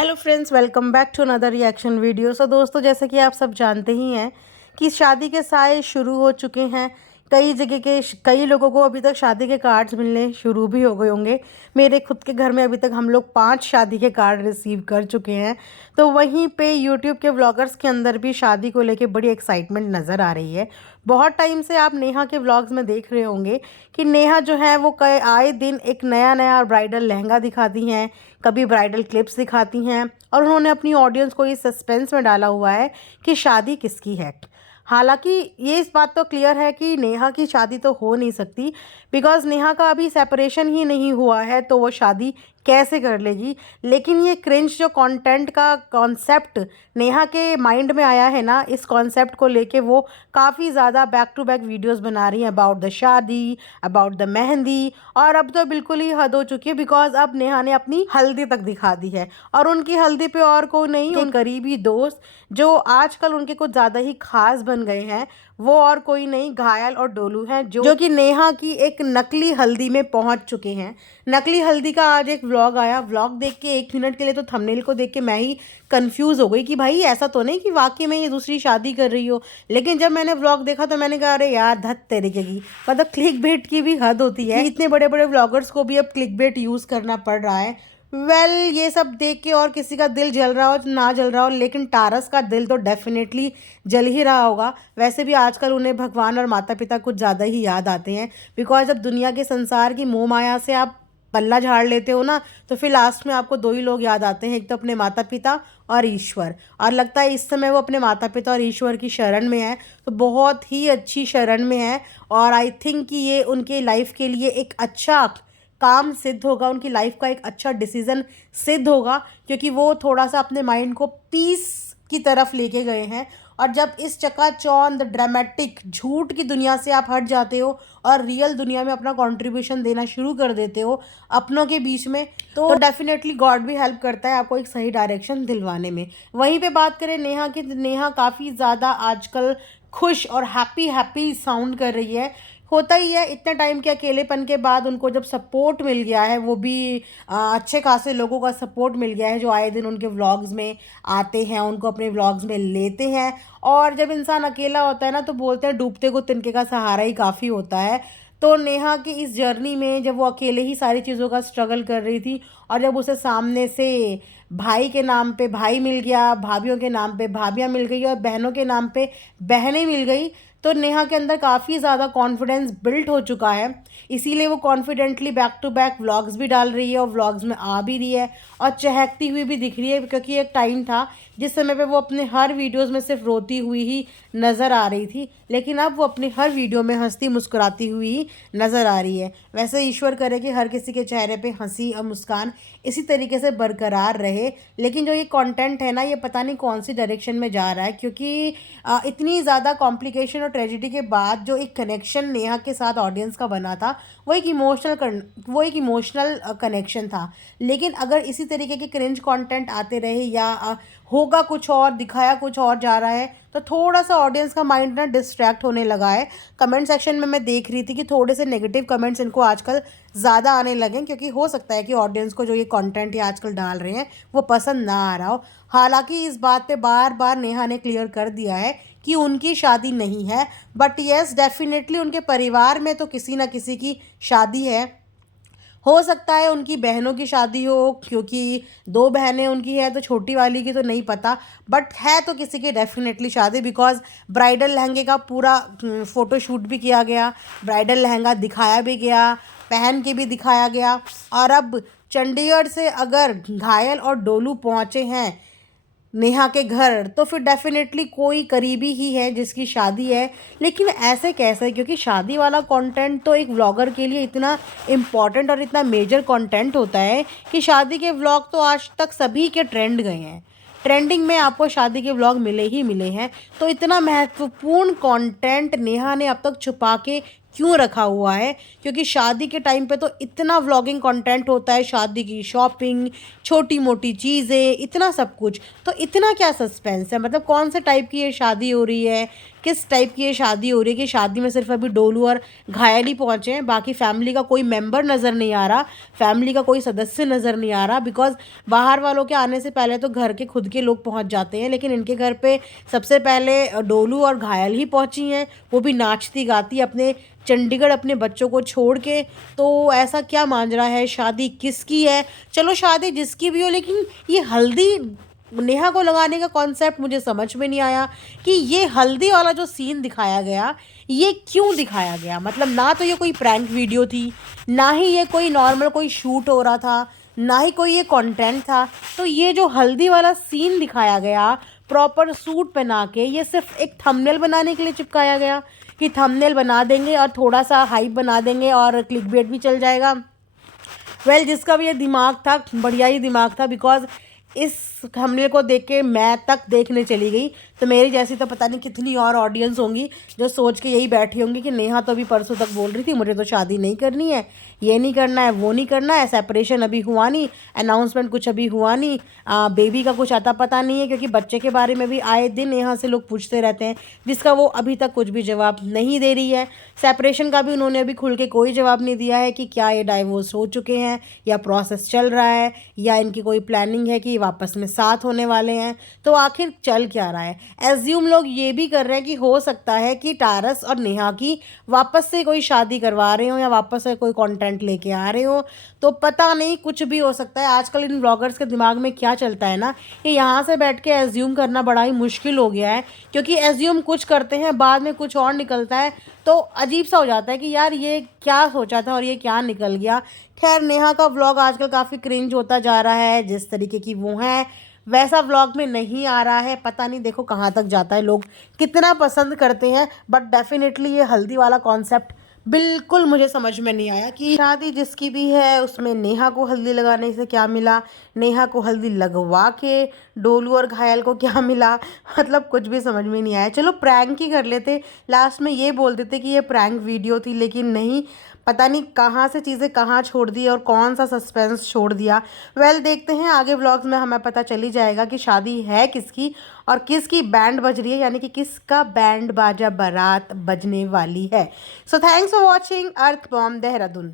Hello friends, welcome back to another reaction video. So दोस्तों, जैसे कि आप सब जानते ही हैं कि शादी के साए शुरू हो चुके हैं। कई जगह के कई लोगों को अभी तक शादी के कार्ड्स मिलने शुरू भी हो गए होंगे। मेरे खुद के घर में अभी तक हम लोग 5 शादी के कार्ड रिसीव कर चुके हैं। तो वहीं पे यूट्यूब के व्लॉगर्स के अंदर भी शादी को लेके बड़ी एक्साइटमेंट नज़र आ रही है। बहुत टाइम से आप नेहा के व्लॉग्स में देख रहे होंगे कि नेहा जो है वो कई आए दिन एक नया नया ब्राइडल लहंगा दिखाती हैं, कभी ब्राइडल क्लिप्स दिखाती हैं और उन्होंने अपनी ऑडियंस को इस सस्पेंस में डाला हुआ है कि शादी किसकी है। हालांकि ये इस बात तो क्लियर है कि नेहा की शादी तो हो नहीं सकती, बिकॉज़ नेहा का अभी सेपरेशन ही नहीं हुआ है, तो वो शादी कैसे कर लेगी। लेकिन ये क्रिंज जो कंटेंट का कॉन्सेप्ट नेहा के माइंड में आया है ना, इस कॉन्सेप्ट को लेके वो काफ़ी ज़्यादा बैक टू बैक वीडियोस बना रही हैं अबाउट द शादी, अबाउट द मेहंदी। और अब तो बिल्कुल ही हद हो चुकी है, बिकॉज अब नेहा ने अपनी हल्दी तक दिखा दी है। और उनकी हल्दी पे और कोई नहीं, उन करीबी दोस्त जो आजकल उनके कुछ ज़्यादा ही खास बन गए हैं, वो और कोई नहीं घायल और डोलू हैं, जो कि नेहा की एक नकली हल्दी में पहुंच चुके हैं। नकली हल्दी का आज एक व्लॉग आया। व्लॉग देख के 1 मिनट के लिए तो थंबनेल को देख के मैं ही कंफ्यूज हो गई कि भाई ऐसा तो नहीं कि वाकई में ये दूसरी शादी कर रही हो। लेकिन जब मैंने व्लॉग देखा तो मैंने कहा अरे यार धत तरीके की, मतलब क्लिक बेट की भी हद होती है। इतने बड़े बड़े व्लॉगर्स को भी अब क्लिक बेट यूज़ करना पड़ रहा है। ये सब देख के और किसी का दिल जल रहा हो ना जल रहा हो, लेकिन टारस का दिल तो डेफिनेटली जल ही रहा होगा। वैसे भी आजकल उन्हें भगवान और माता पिता कुछ ज़्यादा ही याद आते हैं, बिकॉज जब दुनिया के संसार की मोह माया से आप पल्ला झाड़ लेते हो ना, तो फिर लास्ट में आपको 2 ही लोग याद आते हैं, एक तो अपने माता पिता और ईश्वर। और लगता है इस समय वो अपने माता पिता और ईश्वर की शरण में है, तो बहुत ही अच्छी शरण में है। और आई थिंक कि ये उनके लाइफ के लिए एक अच्छा काम सिद्ध होगा, उनकी लाइफ का एक अच्छा डिसीज़न सिद्ध होगा, क्योंकि वो थोड़ा सा अपने माइंड को पीस की तरफ लेके गए हैं। और जब इस चकाचौंध ड्रामेटिक झूठ की दुनिया से आप हट जाते हो और रियल दुनिया में अपना कंट्रीब्यूशन देना शुरू कर देते हो अपनों के बीच में, तो डेफिनेटली गॉड भी हेल्प करता है आपको एक सही डायरेक्शन दिलवाने में। वहीं पे बात करें नेहा की, नेहा काफ़ी ज़्यादा आजकल खुश और हैप्पी हैप्पी साउंड कर रही है। होता ही है, इतने टाइम के अकेलेपन के बाद उनको जब सपोर्ट मिल गया है, वो भी अच्छे खासे लोगों का सपोर्ट मिल गया है जो आए दिन उनके व्लॉग्स में आते हैं, उनको अपने व्लॉग्स में लेते हैं। और जब इंसान अकेला होता है ना, तो बोलते हैं डूबते को तिनके का सहारा ही काफ़ी होता है। तो नेहा की इस जर्नी में जब वो अकेले ही सारी चीज़ों का स्ट्रगल कर रही थी, और जब उसे सामने से भाई के नाम पे भाई मिल गया, भाभीियों के नाम पे भाभियाँ मिल गई और बहनों के नाम पे बहनें मिल गई, तो नेहा के अंदर काफ़ी ज़्यादा कॉन्फिडेंस बिल्ट हो चुका है। इसीलिए वो confidently back to back vlogs भी डाल रही है और व्लॉग्स में आ भी रही है और चहकती हुई भी दिख रही है। क्योंकि एक टाइम था जिस समय पे वो अपने हर वीडियोस में सिर्फ रोती हुई ही नज़र आ रही थी, लेकिन अब वो अपनी हर वीडियो में हंसती मुस्कुराती हुई ही नज़र आ रही है। वैसे ईश्वर करे कि हर किसी के चेहरे पे हंसी और मुस्कान इसी तरीके से बरकरार रहे। लेकिन जो ये कंटेंट है ना, ये पता नहीं कौन सी डायरेक्शन में जा रहा है, क्योंकि इतनी ज़्यादा कॉम्प्लिकेशन और ट्रेजिडी के बाद जो एक कनेक्शन नेहा के साथ ऑडियंस का बना था, वो एक इमोशनल कनेक्शन था। लेकिन अगर इसी तरीके के क्रिंज कंटेंट आते रहे या होगा कुछ और, दिखाया कुछ और जा रहा है, तो थोड़ा सा ऑडियंस का माइंड ना डिस्ट्रैक्ट होने लगा है। कमेंट सेक्शन में मैं देख रही थी कि थोड़े से नेगेटिव कमेंट्स इनको आजकल ज़्यादा आने लगे, क्योंकि हो सकता है कि ऑडियंस को जो ये कंटेंट ये आजकल डाल रहे हैं वो पसंद ना आ रहा हो। हालांकि इस बात पे बार बार नेहा ने क्लियर कर दिया है कि उनकी शादी नहीं है, बट येस डेफिनेटली उनके परिवार में तो किसी ना किसी की शादी है। हो सकता है उनकी बहनों की शादी हो, क्योंकि 2 बहनें उनकी है, तो छोटी वाली की तो नहीं पता, बट है तो किसी की डेफिनेटली शादी। बिकॉज ब्राइडल लहंगे का पूरा फ़ोटोशूट भी किया गया, ब्राइडल लहंगा दिखाया भी गया, पहन के भी दिखाया गया। और अब चंडीगढ़ से अगर घायल और डोलू पहुँचे हैं नेहा के घर, तो फिर डेफिनेटली कोई करीबी ही है जिसकी शादी है। लेकिन ऐसे कैसे, क्योंकि शादी वाला कंटेंट तो एक व्लॉगर के लिए इतना इम्पॉर्टेंट और इतना मेजर कंटेंट होता है कि शादी के व्लॉग तो आज तक सभी के ट्रेंड गए हैं। ट्रेंडिंग में आपको शादी के व्लॉग मिले ही मिले हैं। तो इतना महत्वपूर्ण कंटेंट नेहा ने अब तक छुपा के क्यों रखा हुआ है? क्योंकि शादी के टाइम पे तो इतना व्लॉगिंग कंटेंट होता है, शादी की शॉपिंग, छोटी मोटी चीज़ें, इतना सब कुछ। तो इतना क्या सस्पेंस है? मतलब कौन से टाइप की ये शादी हो रही है, किस टाइप की ये शादी हो रही है कि शादी में सिर्फ अभी डोलू और घायल ही पहुँचे हैं, बाकी फैमिली का कोई मेंबर नज़र नहीं आ रहा, फैमिली का कोई सदस्य नज़र नहीं आ रहा। बिकॉज बाहर वालों के आने से पहले तो घर के खुद के लोग पहुंच जाते हैं, लेकिन इनके घर पे सबसे पहले डोलू और घायल ही पहुंची हैं, वो भी नाचती गाती अपने चंडीगढ़ अपने बच्चों को छोड़ के। तो ऐसा क्या मांझरा है, शादी किसकी है? चलो शादी जिसकी भी हो, लेकिन ये हल्दी नेहा को लगाने का कॉन्सेप्ट मुझे समझ में नहीं आया कि ये हल्दी वाला जो सीन दिखाया गया ये क्यों दिखाया गया। मतलब ना तो ये कोई प्रैंक वीडियो थी, ना ही ये कोई नॉर्मल कोई शूट हो रहा था, ना ही कोई ये कंटेंट था। तो ये जो हल्दी वाला सीन दिखाया गया प्रॉपर सूट पहना के, ये सिर्फ एक थंबनेल बनाने के लिए चिपकाया गया कि थंबनेल बना देंगे और थोड़ा सा हाइप बना देंगे और क्लिकबेट भी चल जाएगा। वेल जिसका भी ये दिमाग था बढ़िया ही दिमाग था, बिकॉज इस थंबनेल को देख के मैं तक देखने चली गई। तो मेरी जैसी तो पता नहीं कितनी और ऑडियंस होंगी जो सोच के यही बैठी होंगी कि नेहा तो अभी परसों तक बोल रही थी मुझे तो शादी नहीं करनी है, ये नहीं करना है, वो नहीं करना है, सेपरेशन अभी हुआ नहीं, अनाउंसमेंट कुछ अभी हुआ नहीं, बेबी का कुछ आता पता नहीं है, क्योंकि बच्चे के बारे में भी आए दिन यहाँ से लोग पूछते रहते हैं जिसका वो अभी तक कुछ भी जवाब नहीं दे रही है। सेपरेशन का भी उन्होंने अभी खुल के कोई जवाब नहीं दिया है कि क्या ये डाइवोर्स हो चुके हैं या प्रोसेस चल रहा है या इनकी कोई प्लानिंग है कि वापस में साथ होने वाले हैं। तो आखिर चल क्या रहा है? एज्यूम लोग ये भी कर रहे हैं कि हो सकता है कि टारस और नेहा की वापस से कोई शादी करवा रहे हो या वापस से कोई कंटेंट लेके आ रहे हो। तो पता नहीं, कुछ भी हो सकता है। आजकल इन ब्लॉगर्स के दिमाग में क्या चलता है ना कि यहाँ से बैठ के एज्यूम करना बड़ा ही मुश्किल हो गया है, क्योंकि एज्यूम कुछ करते हैं बाद में कुछ और निकलता है, तो अजीब सा हो जाता है कि यार ये क्या सोचा था और ये क्या निकल गया। खैर नेहा का व्लॉग आजकल काफ़ी क्रिंज होता जा रहा है, जिस तरीके की वो है वैसा व्लॉग में नहीं आ रहा है। पता नहीं देखो कहाँ तक जाता है, लोग कितना पसंद करते हैं। बट डेफिनेटली ये हल्दी वाला कॉन्सेप्ट बिल्कुल मुझे समझ में नहीं आया कि शादी जिसकी भी है उसमें नेहा को हल्दी लगाने से क्या मिला, नेहा को हल्दी लगवा के डोलू और घायल को क्या मिला। मतलब कुछ भी समझ में नहीं आया। चलो प्रैंक ही कर लेते, लास्ट में ये बोल देते कि ये प्रैंक वीडियो थी, लेकिन नहीं, पता नहीं कहाँ से चीज़ें कहाँ छोड़ दी और कौन सा सस्पेंस छोड़ दिया। वेल देखते हैं आगे व्लॉग्स में, हमें पता चल ही जाएगा कि शादी है किसकी और किसकी बैंड बज रही है, यानी कि किसका बैंड बाजा बारात बजने वाली है। So thanks for watching earth bomb Dehradun.